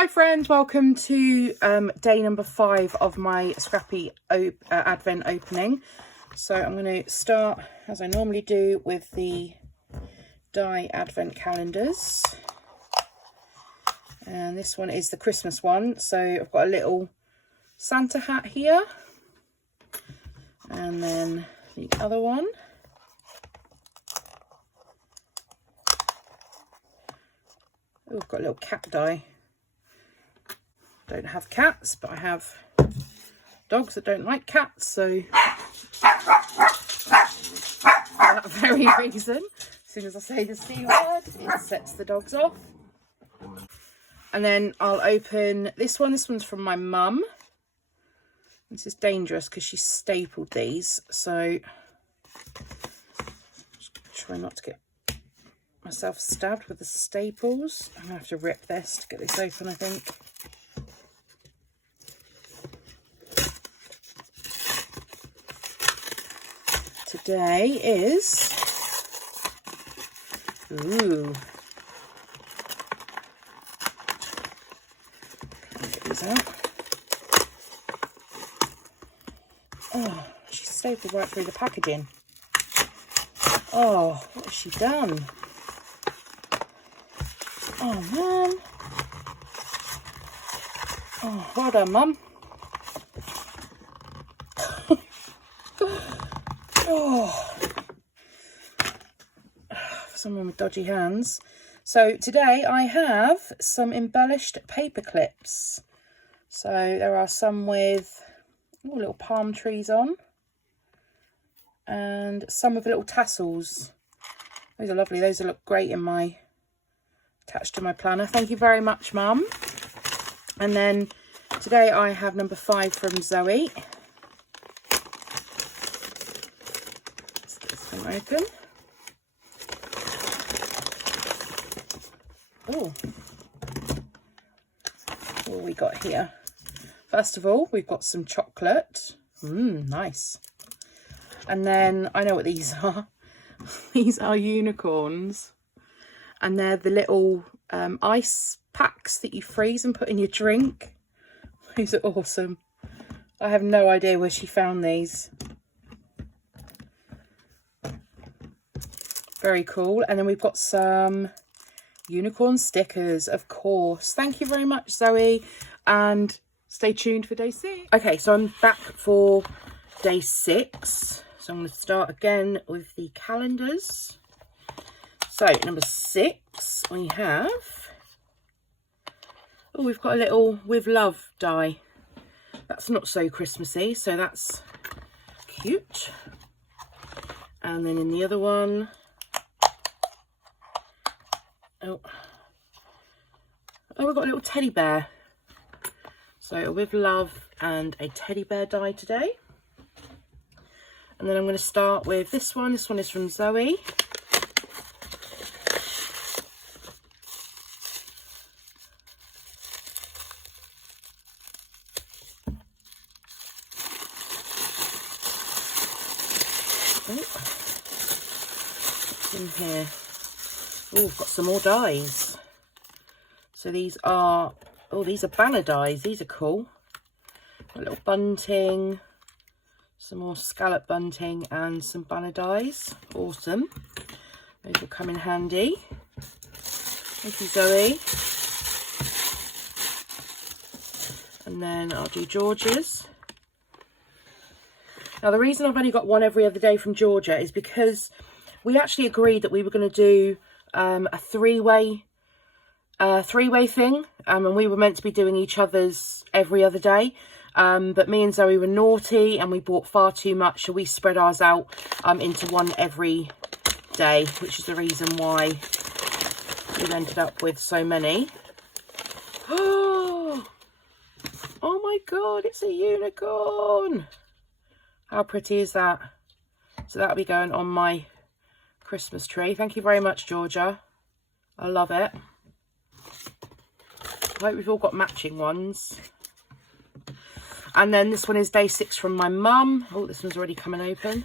Hi friends, welcome to day number 5 of my Scrappy Advent opening. So I'm going to start, as I normally do, with the die Advent calendars. And this one is the Christmas one. So I've got a little Santa hat here. And then the other one. Oh, I've got a little cat die. Don't have cats, but I have dogs that don't like cats, so for that very reason, as soon as I say the C word, it sets the dogs off. And then I'll open this one. This one's from my mum. This is dangerous because she stapled these, so just try not to get myself stabbed with the staples. I'm gonna have to rip this to get this open, I think. Today is, ooh, get these out. Oh, she stapled right through the packaging. Oh, what has she done? Oh man. Oh, well done, Mum. Oh, for someone with dodgy hands. So today I have some embellished paper clips. So there are some with little palm trees on, and some with little tassels. Those are lovely. Those will look great in my attached to my planner. Thank you very much, Mum. And then today I have number 5 from Zoe. Open. Oh, what we got here? First of all, we've got some chocolate. Nice. And then I know what these are. These are unicorns, and they're the little ice packs that you freeze and put in your drink. These are awesome. I have no idea where she found these. Very cool. And then we've got some unicorn stickers, of course. Thank you very much, Zoe. And stay tuned for day 6. Okay, so I'm back for day 6. So I'm going to start again with the calendars. So number 6, we have, oh, we've got a little with love die. That's not so Christmassy, so that's cute. And then in the other one, oh, we've got a little teddy bear. So with love and a teddy bear die today. And then I'm going to start with this one. This one is from Zoe. Oh, what's in here? Oh, we've got some more dies. So these are, oh, these are banner dies. These are cool. A little bunting, some more scallop bunting, and some banner dies. Awesome. Those will come in handy. Thank you, Zoe. And then I'll do George's. Now, the reason I've only got one every other day from Georgia is because we actually agreed that we were going to do a three-way thing, and we were meant to be doing each other's every other day, but me and Zoe were naughty and we bought far too much, so we spread ours out into one every day, which is the reason why we've ended up with so many. Oh my god, it's a unicorn! How pretty is that? So that'll be going on my Christmas tree. Thank you very much, Georgia. I love it. I hope we've all got matching ones. And then this one is day 6 from my mum. Oh, this one's already coming open.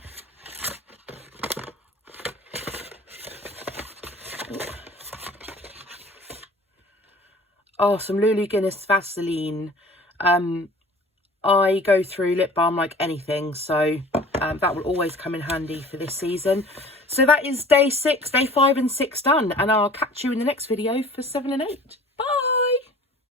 Oh, some Lulu Guinness Vaseline. I go through lip balm like anything, so that will always come in handy for this season. So that is day 6, day 5 and 6 done, and I'll catch you in the next video for 7 and 8.